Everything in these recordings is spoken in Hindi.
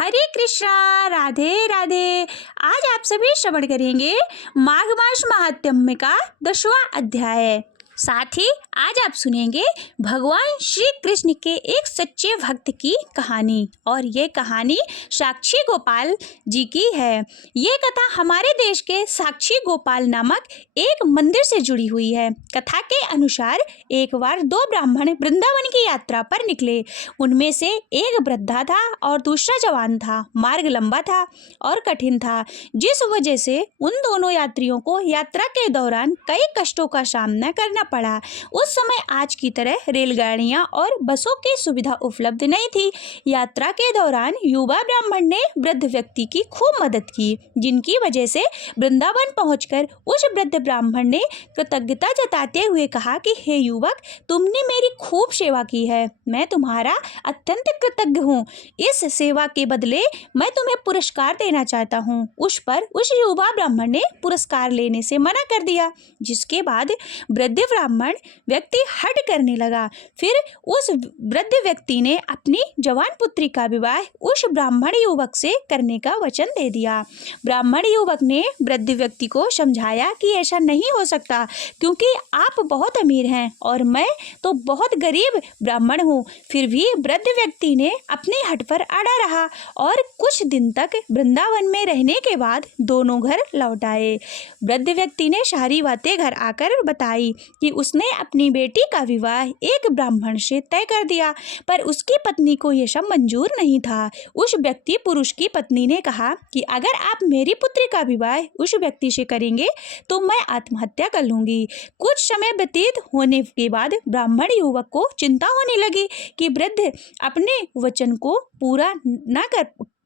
हरे कृष्णा, राधे राधे। आज आप सभी श्रवण करेंगे माघ मास महात्म्य का 10वां अध्याय। साथ ही आज आप सुनेंगे भगवान श्री कृष्ण के एक सच्चे भक्त की कहानी, और ये कहानी साक्षी गोपाल जी की है। ये कथा हमारे देश के साक्षी गोपाल नामक एक मंदिर से जुड़ी हुई है। कथा के अनुसार एक बार दो ब्राह्मण वृंदावन की यात्रा पर निकले। उनमें से एक वृद्धा था और दूसरा जवान था। मार्ग लंबा था और कठिन था, जिस वजह से उन दोनों यात्रियों को यात्रा के दौरान कई कष्टों का सामना करना पड़ा। उस समय आज की तरह रेलगाड़ियां और बसों की सुविधा उपलब्ध नहीं थी। यात्रा के दौरान युवा ब्राह्मण ने वृद्ध व्यक्ति की खूब मदद की, जिनकी वजह से वृंदावन पहुंचकर उस वृद्ध ब्राह्मण ने कृतज्ञता जताते हुए कहा कि हे युवक, तुमने मेरी खूब सेवा की है। मैं तुम्हारा अत्यंत कृतज्ञ हूँ। इस सेवा के बदले मैं तुम्हें पुरस्कार देना चाहता हूँ। उस पर उस युवा ब्राह्मण ने पुरस्कार लेने से मना कर दिया, जिसके बाद वृद्ध ब्राह्मण व्यक्ति हट करने लगा। फिर उस वृद्ध व्यक्ति ने अपनी जवान पुत्री का विवाह उस ब्राह्मण युवक से करने का वचन दे दिया। ब्राह्मण युवक ने वृद्ध व्यक्ति को समझाया कि ऐसा नहीं हो सकता, क्योंकि आप बहुत अमीर हैं और मैं तो बहुत गरीब ब्राह्मण हूँ। फिर भी वृद्ध व्यक्ति ने अपने हट पर अड़ा रहा और कुछ दिन तक वृंदावन में रहने के बाद दोनों घर लौट आए। वृद्ध व्यक्ति ने सारी बातें घर आकर बताई कि उसने अपनी बेटी का विवाह एक ब्राह्मण से तय कर दिया, पर उसकी पत्नी को यह सब मंजूर नहीं था। उस व्यक्ति पुरुष की पत्नी ने कहा कि अगर आप मेरी पुत्री का विवाह उस व्यक्ति से करेंगे तो मैं आत्महत्या कर लूंगी। कुछ समय व्यतीत होने के बाद ब्राह्मण युवक को चिंता होने लगी कि वृद्ध अपने वचन को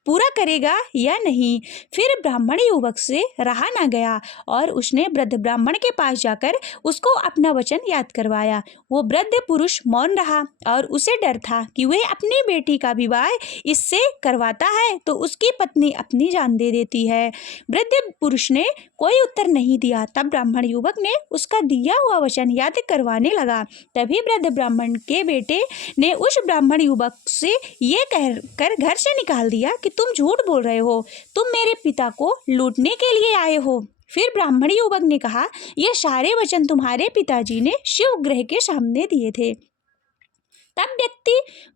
पूरा करेगा या नहीं। फिर ब्राह्मण युवक से रहा न गया और उसने वृद्ध ब्राह्मण के पास जाकर उसको अपना वचन याद करवाया। वो वृद्ध पुरुष मौन रहा और उसे डर था कि वह अपनी बेटी का विवाह इससे करवाता है तो उसकी पत्नी अपनी जान दे देती है। वृद्ध पुरुष ने कोई उत्तर नहीं दिया। तब ब्राह्मण युवक ने उसका दिया हुआ वचन याद करवाने लगा। तभी वृद्ध ब्राह्मण के बेटे ने उस ब्राह्मण युवक से ये कहकर घर से निकाल दिया कि तुम झूठ बोल रहे हो, तुम मेरे पिता को लूटने के लिए आए हो। फिर ब्राह्मण युवक ने कहा, ये सारे वचन तुम्हारे पिताजी ने शिव ग्रह के सामने दिए थे। तब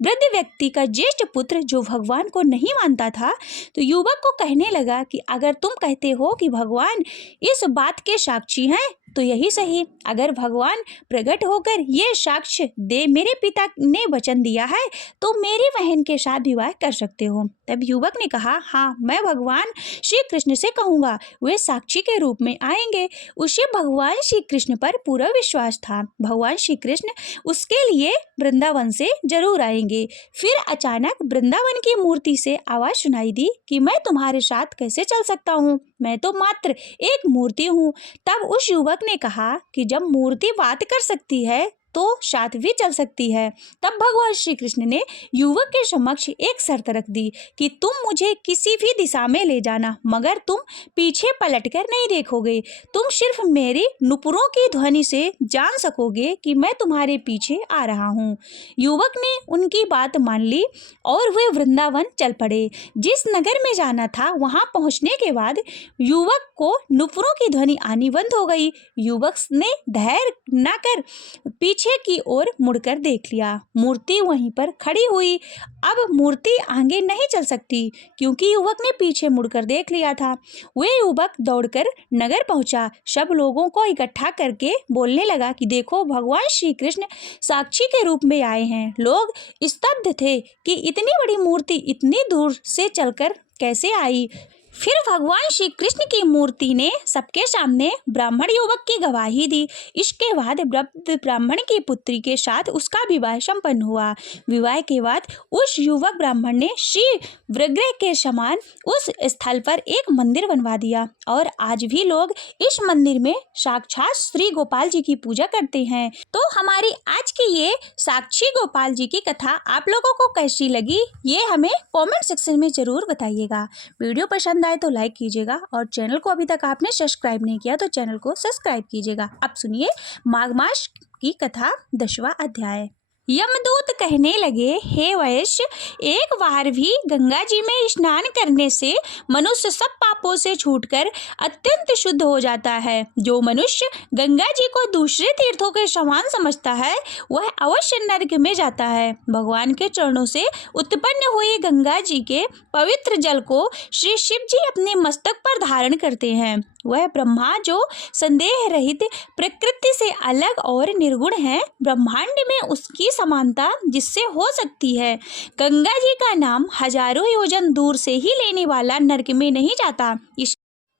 वृद्ध व्यक्ति का ज्येष्ठ पुत्र, जो भगवान को नहीं मानता था, तो युवक को कहने लगा कि अगर तुम कहते हो कि भगवान इस बात के साक्षी हैं तो यही सही। अगर भगवान प्रकट होकर ये साक्ष्य दे मेरे पिता ने वचन दिया है तो मेरी बहन के साथ विवाह कर सकते हो। तब युवक ने कहा, हाँ, मैं भगवान श्री कृष्ण से कहूँगा, वे साक्षी के रूप में आएंगे। उसे भगवान श्री कृष्ण पर पूरा विश्वास था। भगवान श्री कृष्ण उसके लिए वृंदावन से जरूर आएंगे। फिर अचानक वृंदावन की मूर्ति से आवाज सुनाई दी कि मैं तुम्हारे साथ कैसे चल सकता हूँ, मैं तो मात्र एक मूर्ति हूँ। तब उस युवक ने कहा कि जब मूर्ति बात कर सकती है तो साथ भी चल सकती है। तब भगवान श्री कृष्ण ने युवक के समक्ष एक शर्त रख दी कि तुम मुझे किसी भी दिशा में ले जाना, मगर तुम पीछे पलटकर नहीं देखोगे। तुम सिर्फ मेरी नुपुरों की ध्वनि से जान सकोगे कि मैं तुम्हारे पीछे आ रहा हूँ। युवक ने उनकी बात मान ली और वे वृंदावन चल पड़े। जिस नगर में जाना था वहां पहुंचने के बाद युवक को नुपुरों की ध्वनि आनी बंद हो गई। युवक ने धैर्य न कर पीछे की ओर मुड़कर देख लिया। मूर्ति वहीं पर खड़ी हुई। अब मूर्ति आगे नहीं चल सकती क्योंकि युवक ने पीछे मुड़कर देख लिया था। वे युवक दौड़कर नगर पहुंचा। सब लोगों को इकट्ठा करके बोलने लगा कि देखो, भगवान श्री कृष्ण साक्षी के रूप में आए हैं। लोग स्तब्ध थे कि इतनी बड़ी मूर्ति इतनी दूर से चलकर कैसे आई। फिर भगवान श्री कृष्ण की मूर्ति ने सबके सामने ब्राह्मण युवक की गवाही दी। इसके बाद वृद्ध ब्राह्मण की पुत्री के साथ उसका विवाह संपन्न हुआ। विवाह के बाद उस युवक ब्राह्मण ने श्री विग्रह के समान उस स्थल पर एक मंदिर बनवा दिया और आज भी लोग इस मंदिर में साक्षात श्री गोपाल जी की पूजा करते हैं। तो हमारी आज की ये साक्षी गोपाल जी की कथा आप लोगों को कैसी लगी, ये हमें कमेंट सेक्शन में जरूर बताइएगा। वीडियो पसंद आए तो लाइक कीजिएगा और चैनल को अभी तक आपने सब्सक्राइब नहीं किया तो चैनल को सब्सक्राइब कीजिएगा। अब सुनिए माघ मास की कथा 10वां अध्याय। यमदूत कहने लगे, हे वैश्य, एक बार भी गंगा जी में स्नान करने से मनुष्य सब पापों से छूटकर अत्यंत शुद्ध हो जाता है। जो मनुष्य गंगा जी को दूसरे तीर्थों के समान समझता है वह अवश्य नरक में जाता है। भगवान के चरणों से उत्पन्न हुई गंगा जी के पवित्र जल को श्री शिव जी अपने मस्तक पर धारण करते हैं। वह ब्रह्मा जो संदेह रहित, प्रकृति से अलग और निर्गुण है, ब्रह्मांड में उसकी समानता जिससे हो सकती है। गंगा जी का नाम हजारों योजन दूर से ही लेने वाला नरक में नहीं जाता।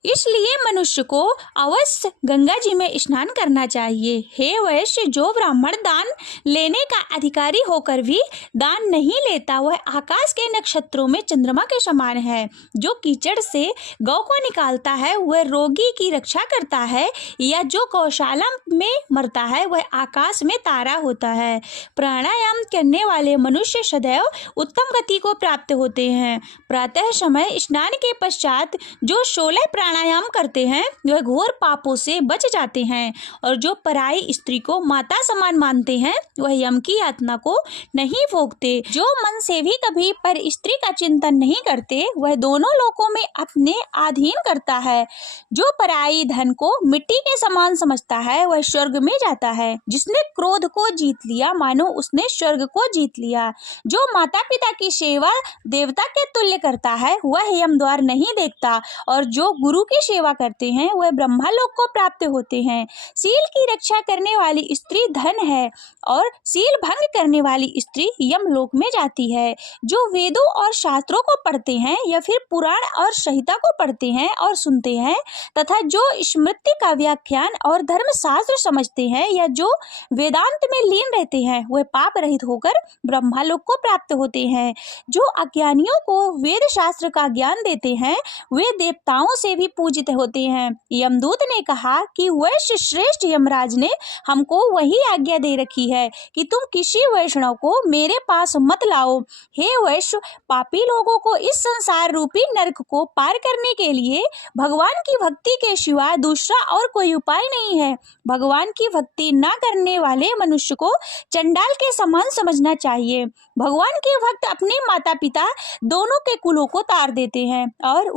इसलिए मनुष्य को अवश्य गंगा जी में स्नान करना चाहिए। हे वैश्य, जो ब्राह्मण दान लेने का अधिकारी होकर भी दान नहीं लेता वह आकाश के नक्षत्रों में चंद्रमा के समान है। जो कीचड़ से गौ को निकालता है वह रोगी की रक्षा करता है, या जो गौशाला में मरता है वह आकाश में तारा होता है। प्राणायाम करने वाले मनुष्य सदैव उत्तम गति को प्राप्त होते हैं। प्रातः समय स्नान के पश्चात जो 16 प्राणायाम करते हैं वह घोर पापों से बच जाते हैं, और जो पराई स्त्री को माता समान मानते हैं वह यम की यातना को नहीं भोगते। जो मन से भी कभी पर स्त्री का चिंतन नहीं करते वह दोनों लोकों में अपने अधीन करता है। जो पराई धन को मिट्टी के समान समझता है वह स्वर्ग में जाता है। जिसने क्रोध को जीत लिया मानो उसने स्वर्ग को जीत लिया। जो माता पिता की सेवा देवता के तुल्य करता है वह यम द्वार नहीं देखता, और जो गुरु की सेवा करते हैं वह ब्रह्मालोक को प्राप्त होते हैं। सील की रक्षा करने वाली स्त्री धन है, और सील भंग करने वाली स्त्री यमलोक में जाती है। जो वेदों और शास्त्रों को पढ़ते हैं या फिर पुराण और संहिता को पढ़ते हैं और सुनते हैं, तथा जो स्मृति का व्याख्यान और धर्म शास्त्र समझते हैं, या जो वेदांत में लीन रहते हैं, वह पाप रहित होकर ब्रह्मालोक को प्राप्त होते हैं। जो अज्ञानियों को वेद शास्त्र का ज्ञान देते हैं वे देवताओं से भी पूजित होते हैं। यमदूत ने कहा कि वैश्य श्रेष्ठ यमराज ने हमको वही आज्ञा दे रखी है कि तुम किसी वैष्णव को मेरे पास मत लाओ। हे वैश्य, पापी लोगों को इस संसार रूपी नरक को पार करने के लिए भगवान की भक्ति के सिवा दूसरा और कोई उपाय नहीं है। भगवान की भक्ति न करने वाले मनुष्य को चंडाल के समान समझना चाहिए। भगवान के भक्त अपने माता पिता दोनों के कुलों को तार देते हैं और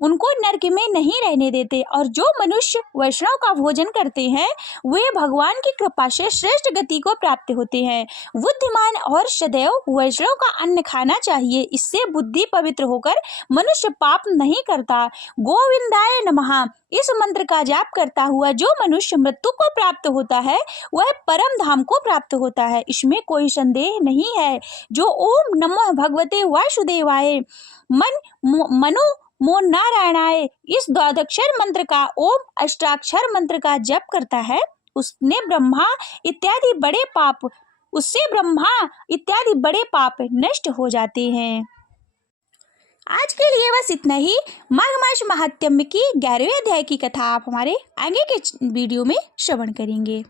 उनको नरक में नहीं रहने देते, और जो मनुष्य वैष्णव का भोजन करते हैं वे भगवान की कृपा से श्रेष्ठ गति को प्राप्त होते हैं। बुद्धिमान और सदैव वैष्णव का अन्न खाना चाहिए, इससे बुद्धि पवित्र होकर मनुष्य पाप नहीं करता। गोविंदाय नमः इस मंत्र का जाप करता हुआ जो मनुष्य मृत्यु को प्राप्त होता है वह परम धाम को प्राप्त होता है, इसमें कोई संदेह नहीं है। जो ओम नमः भगवते वासुदेवाय मनो मो नारायणाय इस द्वादक्षर मंत्र का ओम अष्टाक्षर मंत्र का जप करता है उससे ब्रह्मा इत्यादि बड़े पाप नष्ट हो जाते हैं। आज के लिए बस इतना ही। माघ मास महात्म्य की 11वें अध्याय की कथा आप हमारे आगे के वीडियो में श्रवण करेंगे।